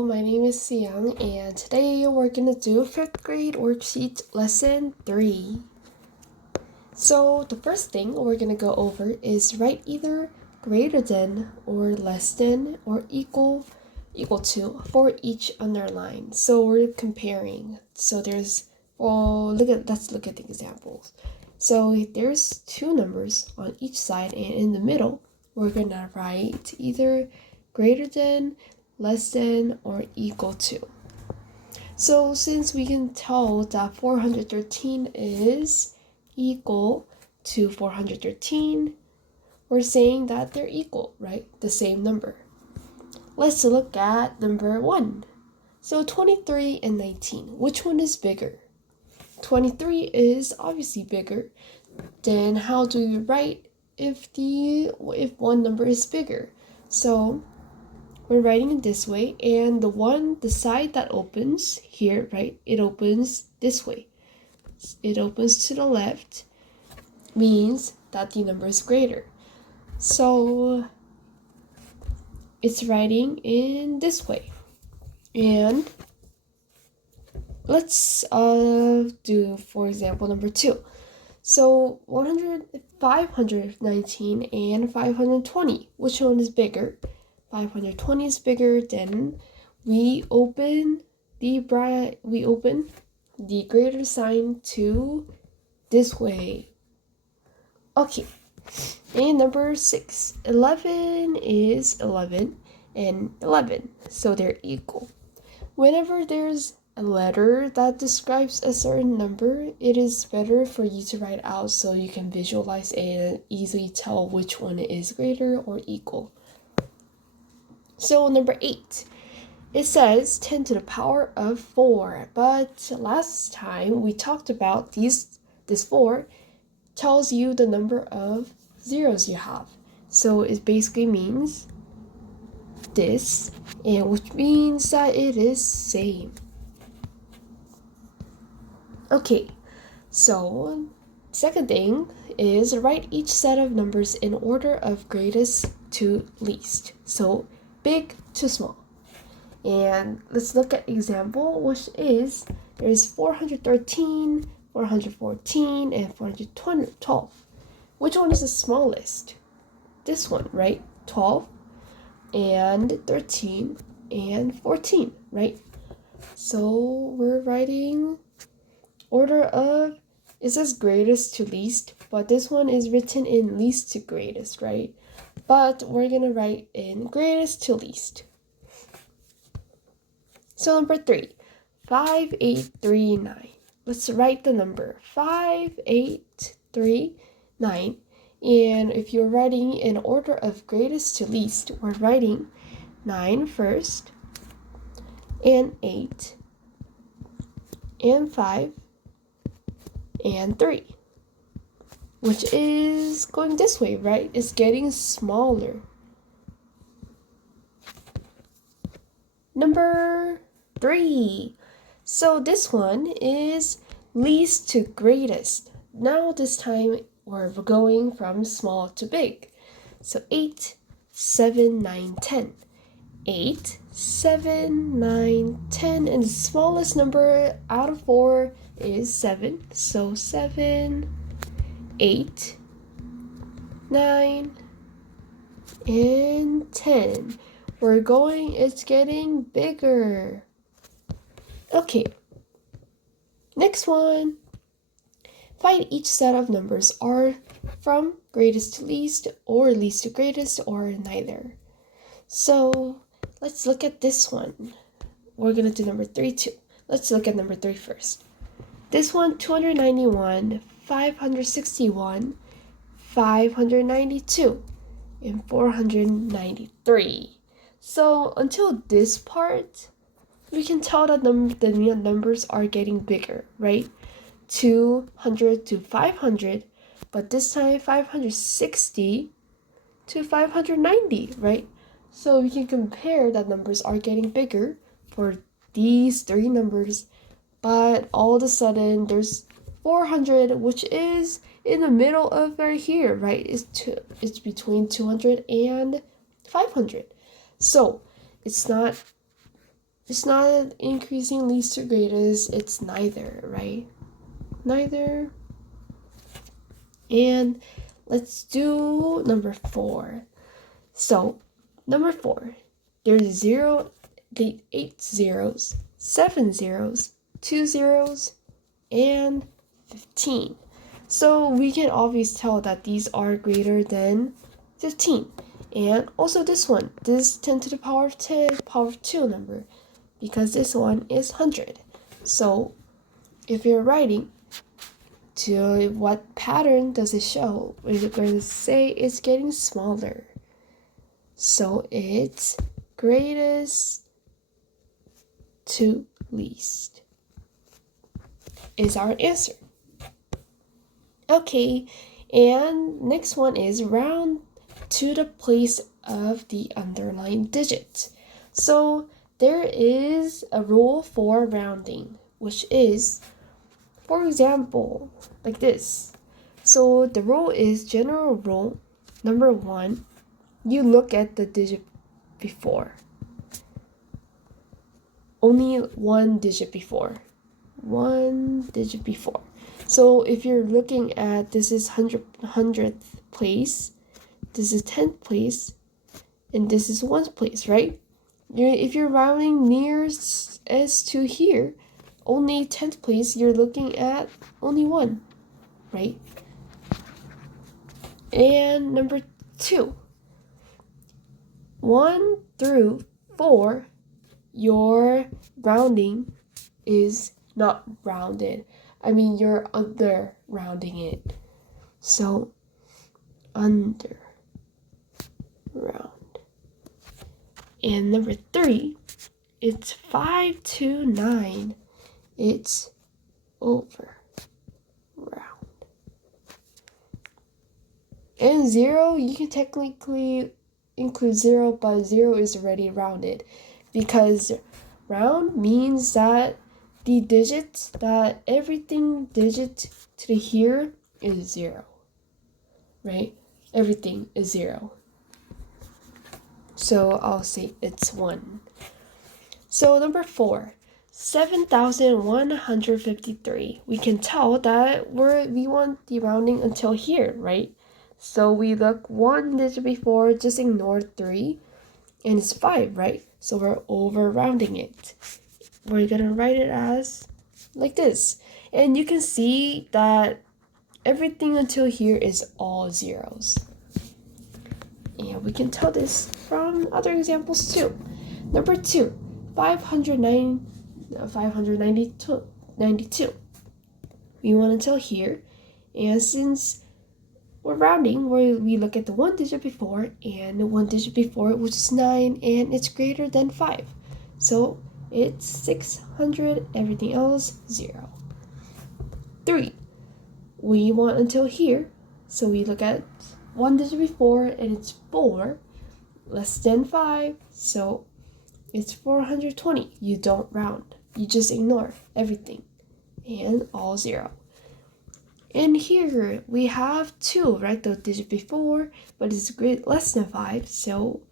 Hello, my name is Siyoung, and today we're gonna do 5th grade worksheet lesson 3. So the first thing we're gonna go over is write either greater than or less than or equal to for each underline. So we're comparing. So let's look at the examples. So there's two numbers on each side, and in the middle we're gonna write either greater than, less than, or equal to. So since we can tell that 413 is equal to 413, we're saying that they're equal, right? The same number. Let's look at number 1. So 23 and 19, which one is bigger? 23 is obviously bigger. Then how do you write if one number is bigger? So we're writing it this way, and the side that opens here, right? It opens this way. It opens to the left, means that the number is greater. So it's writing in this way. And let's do, for example, number 2. So 519 and 520, which one is bigger? 520 is bigger. Then we open the greater sign to this way. Okay. And number 6, 11 is 11 and 11, so they're equal. Whenever there's a letter that describes a certain number, it is better for you to write out so you can visualize and easily tell which one is greater or equal. So number 8, it says 10 to the power of 4. But last time we talked about this 4 tells you the number of zeros you have. So it basically means this, and which means that it is same. Okay, so second thing is write each set of numbers in order of greatest to least. So big to small. And let's look at example, which is there's 413, 414, and 412. Which one is the smallest? This one, right? 12 and 13 and 14, right? So we're writing order of, it says greatest to least, but this one is written in least to greatest, right? But we're gonna write in greatest to least. So number 3, 5839. Let's write the number 5839. And if you're writing in order of greatest to least, we're writing 9 first, and 8, and 5, and 3. Which is going this way, right? It's getting smaller. Number 3. So this one is least to greatest. Now this time we're going from small to big. So 8, 7, 9, 10. 8, 7, 9, 10. And the smallest number out of 4 is 7. So 7, 8, 9, and 10. It's getting bigger. Okay, next one. Find each set of numbers are from greatest to least, or least to greatest, or neither. So let's look at this one. We're gonna do number 3 too. Let's look at number 3 first. This one, 291, 561, 592, and 493. So until this part, we can tell that the numbers are getting bigger, right? 200 to 500, but this time 560 to 590, right? So we can compare that numbers are getting bigger for these 3 numbers, but all of a sudden there's 400, which is in the middle of right here, right? It's between 200 and 500. So it's not It's not increasing least to greatest, it's neither, right? Neither. And let's do number 4. So, number 4, there's 0, 8 zeros, 7 zeros, 2 zeros, and 15. So we can always tell that these are greater than 15. And also this one, this 10 to the power of 10, power of 2 number, because this one is 100. So if you're writing to what pattern does it show, we're going to say it's getting smaller. So it's greatest to least is our answer. Okay, and next one is round to the place of the underlined digit. So there is a rule for rounding, which is, for example, like this. So the rule is general rule. Number 1, you look at the digit before. Only one digit before. One digit before. So if you're looking at, this is 100th place, this is 10th place, and this is 1st place, right? If you're rounding near as to here, only 10th place, you're looking at only 1, right? And number 2, 1 through 4, your rounding is not rounded. I mean, you're under rounding it. So, under round. And number 3, it's 5 to 9. It's over round. And 0, you can technically include 0, but 0 is already rounded, because round means that the digits, that everything digit to the here is 0, right? Everything is 0. So I'll say it's 1. So number 4, 7,153. We can tell that we want the rounding until here, right? So we look 1 digit before, just ignore 3, and it's 5, right? So we're over rounding it. We're gonna write it as like this. And you can see that everything until here is all zeros. And we can tell this from other examples too. Number 2, 592. We want until here. And since we're rounding, we look at the 1 digit before and the 1 digit before, which is 9, and it's greater than 5. So it's 600, everything else 0. 3, we want until here, so we look at 1 digit before and it's 4, less than 5, so it's 420. You don't round, you just ignore everything and all 0. And here we have 2, right? The digit before, but it's less than 5, so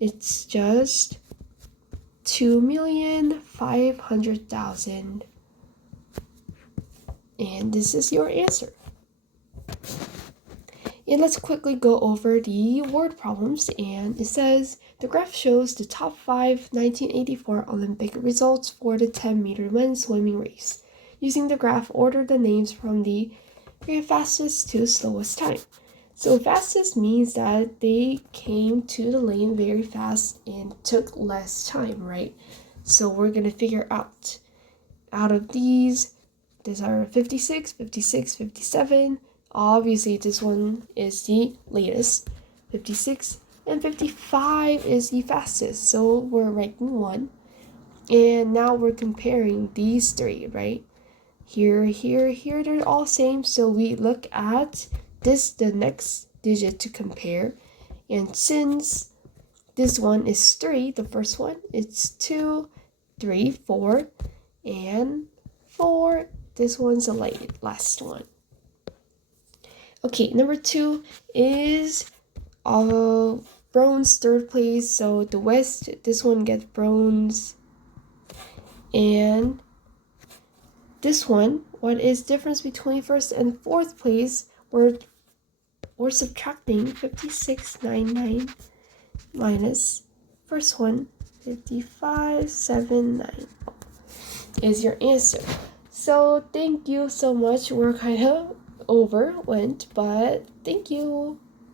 it's just 2,500,000. And this is your answer. And let's quickly go over the word problems. And it says, the graph shows the top 5 1984 Olympic results for the 10-meter men's swimming race. Using the graph, order the names from the very fastest to slowest time. So fastest means that they came to the lane very fast and took less time, right? So we're going to figure out of these are 56, 56, 57. Obviously, this one is the latest. 56 and 55 is the fastest. So we're ranking 1. And now we're comparing these 3, right? Here, they're all same. So we look at this, the next digit to compare. And since this one is 3, the first one, it's 2, 3, 4, and 4. This one's the last one. Okay, number 2 is bronze, 3rd place. So the West, this one gets bronze. And this one, what is difference between first and fourth place? We're subtracting 5699 minus first one, 5579 is your answer. So thank you so much. We're kind of overwent, but thank you.